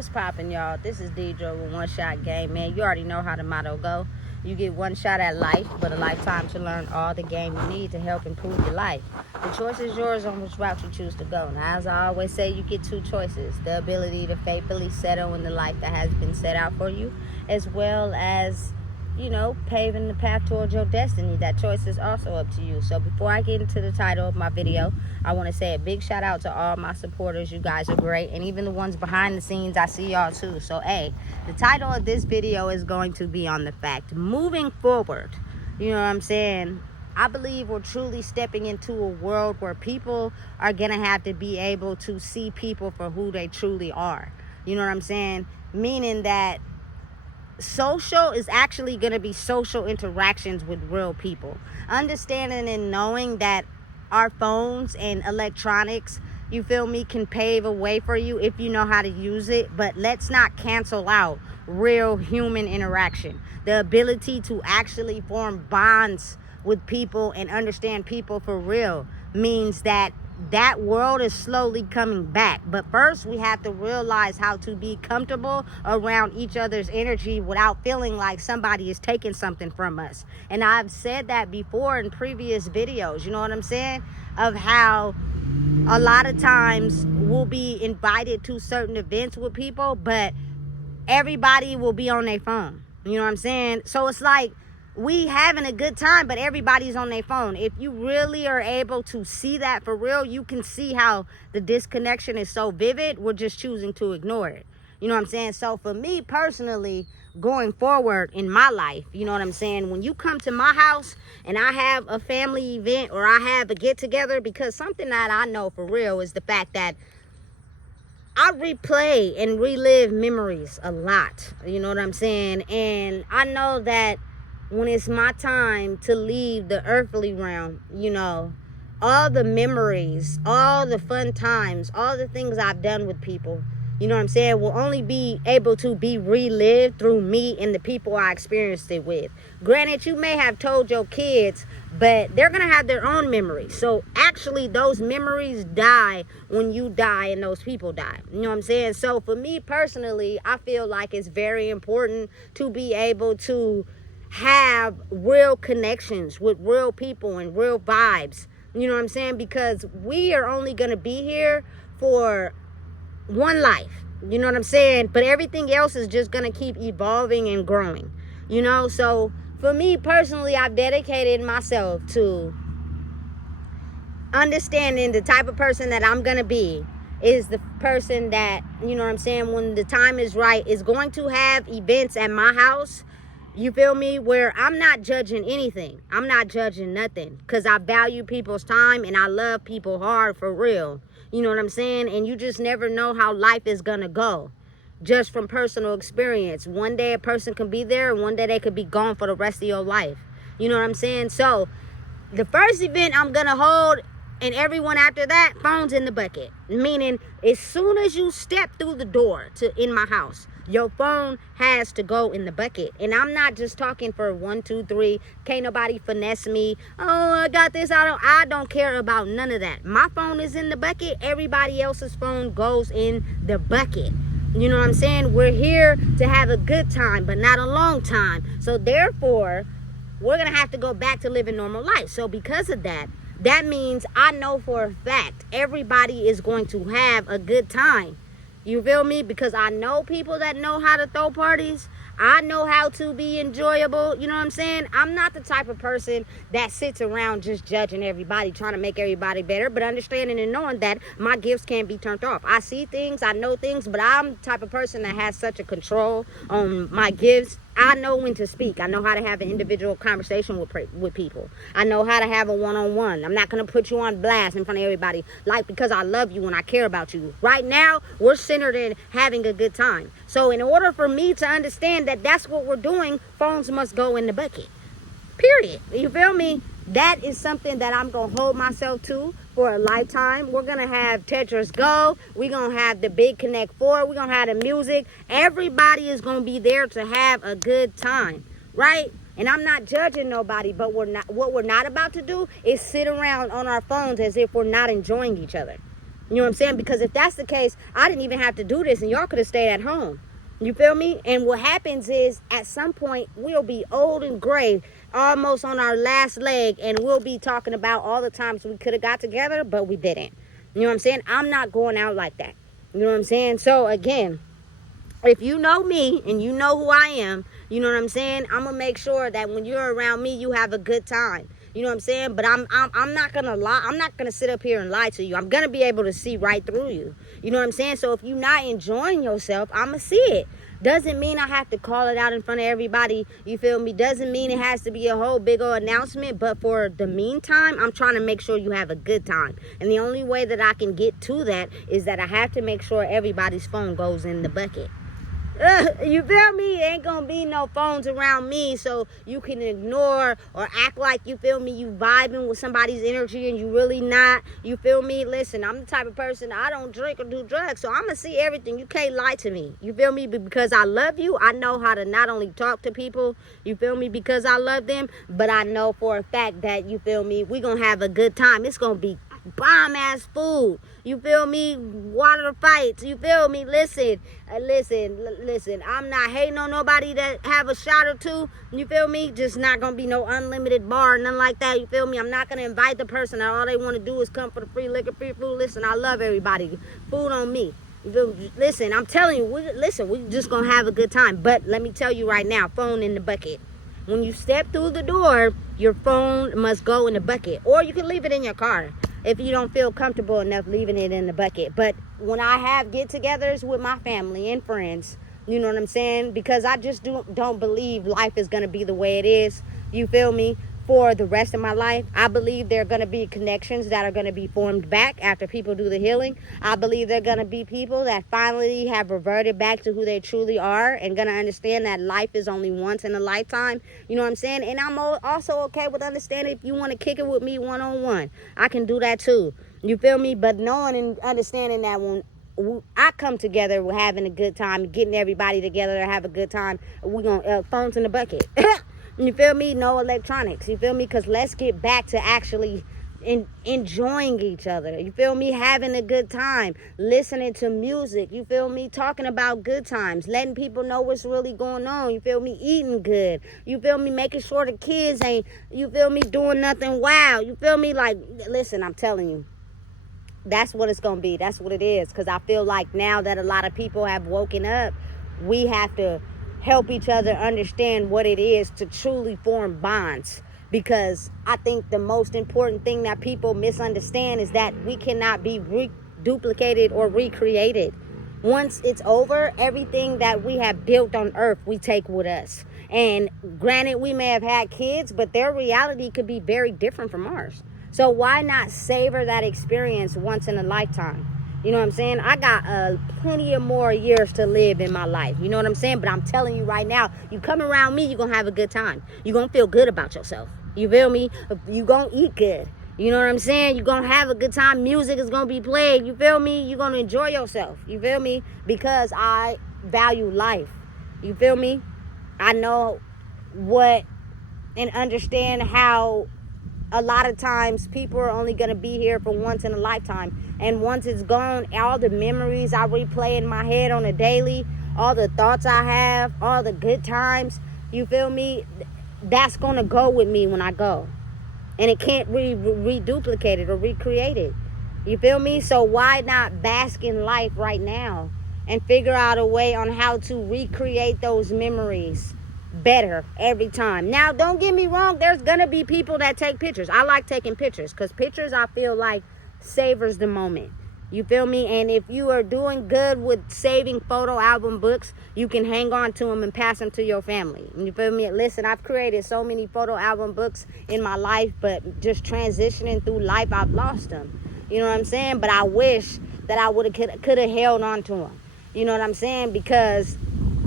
What's poppin', y'all? This is Deidre with One Shot Game. Man, you already know how the motto go. You get one shot at life, but a lifetime to learn all the game you need to help improve your life. The choice is yours on which route you choose to go. Now, as I always say, you get two choices. The ability to faithfully settle in the life that has been set out for you, as well as, paving the path towards your destiny. That choice is also up to you. So before I get into the title of my video, I want to say a big shout out to all my supporters. You guys are great. And even the ones behind the scenes, I see y'all too. So, hey, the title of this video is going to be on the fact. Moving forward, you know what I'm saying? I believe we're truly stepping into a world where people are going to have to be able to see people for who they truly are. You know what I'm saying? Meaning that social is actually going to be social interactions with real people. Understanding and knowing that our phones and electronics, you feel me, can pave a way for you if you know how to use it. But let's not cancel out real human interaction. The ability to actually form bonds with people and understand people for real means that world is slowly coming back. But first, we have to realize how to be comfortable around each other's energy without feeling like somebody is taking something from us. And I've said that before in previous videos, you know what I'm saying? Of how a lot of times we'll be invited to certain events with people, but everybody will be on their phone. You know what I'm saying? So it's like, we having a good time, but everybody's on their phone. If you really are able to see that for real, you can see how the disconnection is so vivid. We're just choosing to ignore it. You know what I'm saying? So for me personally, going forward in my life, you know what I'm saying? When you come to my house and I have a family event or I have a get together, because something that I know for real is the fact that I replay and relive memories a lot. You know what I'm saying? And I know that when it's my time to leave the earthly realm, all the memories, all the fun times, all the things I've done with people, you know what I'm saying, will only be able to be relived through me and the people I experienced it with. Granted, you may have told your kids, but they're going to have their own memories. So actually, those memories die when you die and those people die. You know what I'm saying? So for me personally, I feel like it's very important to be able to have real connections with real people and real vibes. You know what I'm saying? Because we are only going to be here for one life. You know what I'm saying? But everything else is just going to keep evolving and growing. So for me personally, I've dedicated myself to understanding the type of person that I'm going to be is the person that, you know what I'm saying, when the time is right, is going to have events at my house. You feel me? Where I'm not judging anything. I'm not judging nothing. Because I value people's time and I love people hard for real. You know what I'm saying? And you just never know how life is going to go. Just from personal experience. One day a person can be there and one day they could be gone for the rest of your life. You know what I'm saying? So the first event I'm going to hold and everyone after that, phone's in the bucket. Meaning, as soon as you step through the door in my house, your phone has to go in the bucket. And I'm not just talking for 1, 2, 3. Can't nobody finesse me. Oh, I got this. I don't care about none of that. My phone is in the bucket. Everybody else's phone goes in the bucket. You know what I'm saying? We're here to have a good time, but not a long time. So therefore, we're going to have to go back to living normal life. So because of that, that means I know for a fact everybody is going to have a good time. You feel me? Because I know people that know how to throw parties. I know how to be enjoyable. You know what I'm saying? I'm not the type of person that sits around just judging everybody, trying to make everybody better, but understanding and knowing that my gifts can't be turned off. I see things, I know things, but I'm the type of person that has such a control on my gifts. I know when to speak. I know how to have an individual conversation with people. I know how to have a one-on-one. I'm not going to put you on blast in front of everybody, because I love you and I care about you. Right now, we're centered in having a good time. So in order for me to understand that that's what we're doing, phones must go in the bucket. Period. You feel me? That is something that I'm going to hold myself to for a lifetime. We're going to have Tetris Go. We're going to have the Big Connect 4. We're going to have the music. Everybody is going to be there to have a good time, right? And I'm not judging nobody, but what we're not about to do is sit around on our phones as if we're not enjoying each other. You know what I'm saying? Because if that's the case, I didn't even have to do this and y'all could have stayed at home. You feel me? And what happens is at some point we'll be old and gray, almost on our last leg, and we'll be talking about all the times we could have got together, but we didn't. You know what I'm saying? I'm not going out like that. You know what I'm saying? So again, if you know me and you know who I am, you know what I'm saying? I'm gonna make sure that when you're around me, you have a good time. You know what I'm saying? But I'm not gonna lie. I'm not gonna sit up here and lie to you. I'm gonna be able to see right through you. You know what I'm saying? So if you're not enjoying yourself, I'ma see it. Doesn't mean I have to call it out in front of everybody. You feel me? Doesn't mean it has to be a whole big old announcement. But for the meantime, I'm trying to make sure you have a good time. And the only way that I can get to that is that I have to make sure everybody's phone goes in the bucket. You feel me? Ain't gonna be no phones around me so you can ignore or act like, you feel me, you vibing with somebody's energy and you really not. You feel me? Listen, I'm the type of person, I don't drink or do drugs, so I'm gonna see everything. You can't lie to me. You feel me? Because I love you, I know how to not only talk to people, you feel me, because I love them, but I know for a fact that, you feel me, we gonna have a good time. It's gonna be bomb ass food. You feel me? Water fights. You feel me? Listen. I'm not hating on nobody that have a shot or two. You feel me? Just not gonna be no unlimited bar, nothing like that. You feel me? I'm not gonna invite the person that all they want to do is come for the free liquor, free food. Listen, I love everybody. Food on me. You feel me? Listen, I'm telling you. We just gonna have a good time. But let me tell you right now, phone in the bucket. When you step through the door, your phone must go in the bucket, or you can leave it in your car. If you don't feel comfortable enough leaving it in the bucket. But when I have get-togethers with my family and friends, you know what I'm saying? Because I just don't believe life is going to be the way it is. You feel me? For the rest of my life, I believe there are going to be connections that are going to be formed back after people do the healing. I believe there are going to be people that finally have reverted back to who they truly are and going to understand that life is only once in a lifetime. You know what I'm saying? And I'm also okay with understanding if you want to kick it with me one-on-one. I can do that too. You feel me? But knowing and understanding that when I come together, we're having a good time, getting everybody together to have a good time, we're going to phones in the bucket. You feel me? No electronics. You feel me? Because let's get back to actually enjoying each other. You feel me? Having a good time. Listening to music. You feel me? Talking about good times. Letting people know what's really going on. You feel me? Eating good. You feel me? Making sure the kids ain't, you feel me, doing nothing wild. You feel me? Like, listen, I'm telling you. That's what it's going to be. That's what it is. Because I feel like now that a lot of people have woken up, we have to help each other understand what it is to truly form bonds. Because I think the most important thing that people misunderstand is that we cannot be duplicated or recreated. Once it's over, everything that we have built on earth, we take with us. And granted, we may have had kids, but their reality could be very different from ours. So why not savor that experience once in a lifetime? You know what I'm saying? I got plenty of more years to live in my life. You know what I'm saying? But I'm telling you right now, you come around me, you're going to have a good time. You're going to feel good about yourself. You feel me? You're going to eat good. You know what I'm saying? You're going to have a good time. Music is going to be played. You feel me? You're going to enjoy yourself. You feel me? Because I value life. You feel me? I know what and understand how a lot of times people are only going to be here for once in a lifetime. And once it's gone, all the memories I replay in my head on a daily, all the thoughts I have, all the good times, you feel me? That's going to go with me when I go. And it can't be reduplicated or recreated. You feel me? So why not bask in life right now and figure out a way on how to recreate those memories better every time. Now, don't get me wrong, there's gonna be people that take pictures. I like taking pictures because pictures, I feel like, savors the moment. You feel me? And if you are doing good with saving photo album books, you can hang on to them and pass them to your family. You feel me? Listen, I've created so many photo album books in my life, but just transitioning through life, I've lost them. You know what I'm saying? But I wish that I could have held on to them. You know what I'm saying? Because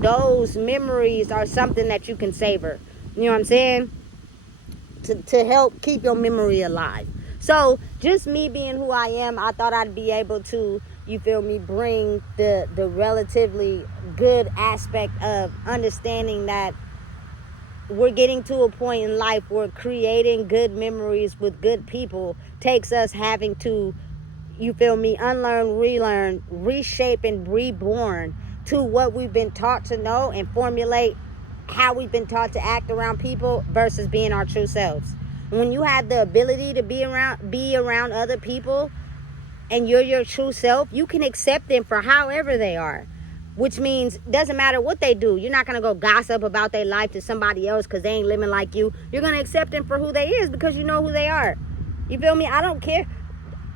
those memories are something that you can savor. You know what I'm saying? To help keep your memory alive. So, just me being who I am, I thought I'd be able to, you feel me, bring the relatively good aspect of understanding that we're getting to a point in life where creating good memories with good people takes us having to, you feel me, unlearn, relearn, reshape, and reborn to what we've been taught to know and formulate how we've been taught to act around people versus being our true selves. When you have the ability to be around other people and you're your true self, you can accept them for however they are. Which means doesn't matter what they do. You're not going to go gossip about their life to somebody else because they ain't living like you. You're going to accept them for who they is because you know who they are. You feel me? I don't care.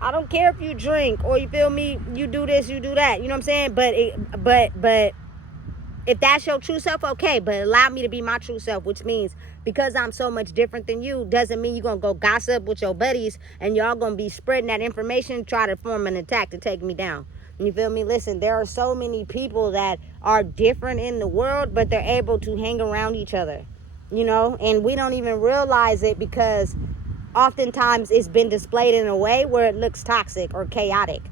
I don't care if you drink or you feel me, you do this, you do that. You know what I'm saying? But if that's your true self, okay. But allow me to be my true self, which means because I'm so much different than you, doesn't mean you're going to go gossip with your buddies and y'all going to be spreading that information, try to form an attack to take me down. You feel me? Listen, there are so many people that are different in the world, but they're able to hang around each other, you know, and we don't even realize it because oftentimes it's been displayed in a way where it looks toxic or chaotic.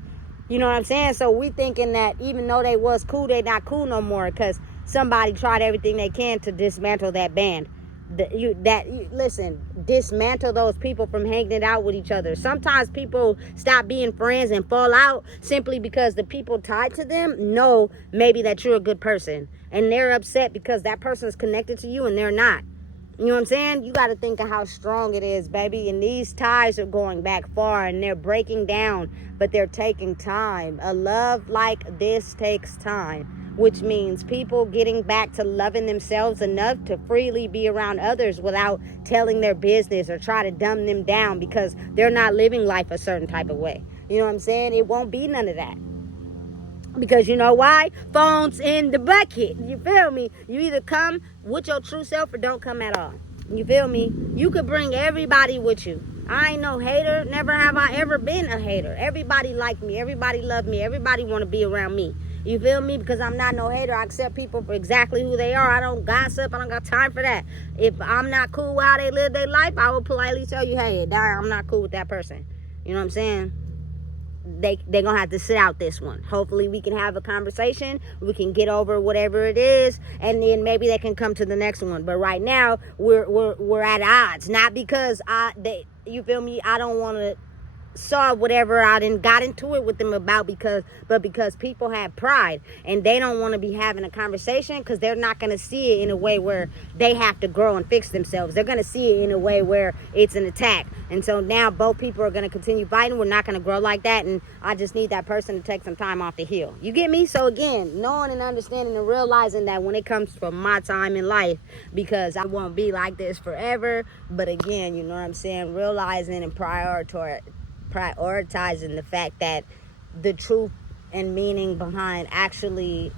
You know what I'm saying? So we thinking that even though they was cool, they not cool no more because somebody tried everything they can to dismantle that band. Listen, dismantle those people from hanging out with each other. Sometimes people stop being friends and fall out simply because the people tied to them know maybe that you're a good person and they're upset because that person is connected to you and they're not. You know what I'm saying? You got to think of how strong it is, baby. And these ties are going back far and they're breaking down, but they're taking time. A love like this takes time, which means people getting back to loving themselves enough to freely be around others without telling their business or try to dumb them down because they're not living life a certain type of way. You know what I'm saying? It won't be none of that. Because you know why? Phones in the bucket. You feel me? You either come with your true self or don't come at all. You feel me? You could bring everybody with you. I ain't no hater. Never have I ever been a hater. Everybody like me. Everybody love me. Everybody want to be around me. You feel me? Because I'm not no hater. I accept people for exactly who they are. I don't gossip. I don't got time for that. If I'm not cool with how they live their life, I will politely tell you, hey, I'm not cool with that person. You know what I'm saying? They're gonna have to sit out this one. Hopefully we can have a conversation, we can get over whatever it is, and then maybe they can come to the next one. But right now we're at odds, not because you feel me, I don't want to saw whatever I done got into it with them about because people have pride and they don't want to be having a conversation because they're not going to see it in a way where they have to grow and fix themselves. They're going to see it in a way where it's an attack. And so now both people are going to continue fighting. We're not going to grow like that. And I just need that person to take some time off to heal. You get me? So again, knowing and understanding and realizing that when it comes from my time in life, because I won't be like this forever. But again, you know what I'm saying? Realizing and prioritizing the fact that the truth and meaning behind actually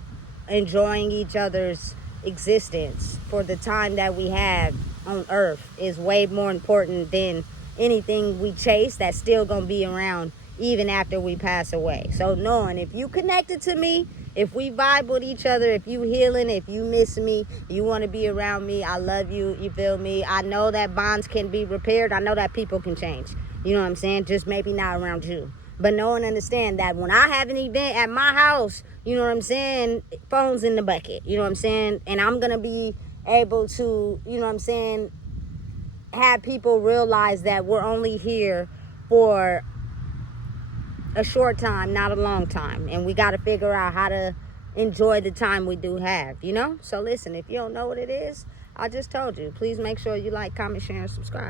enjoying each other's existence for the time that we have on earth is way more important than anything we chase that's still gonna be around even after we pass away. So knowing if you connected to me, if we vibe with each other, if you healing, if you miss me, you want to be around me, I love you, you feel me? I know that bonds can be repaired. I know that people can change. You know what I'm saying? Just maybe not around you. But know and understand that when I have an event at my house, you know what I'm saying, phones in the bucket. You know what I'm saying? And I'm going to be able to, you know what I'm saying, have people realize that we're only here for a short time, not a long time. And we got to figure out how to enjoy the time we do have, you know? So listen, if you don't know what it is, I just told you. Please make sure you like, comment, share, and subscribe.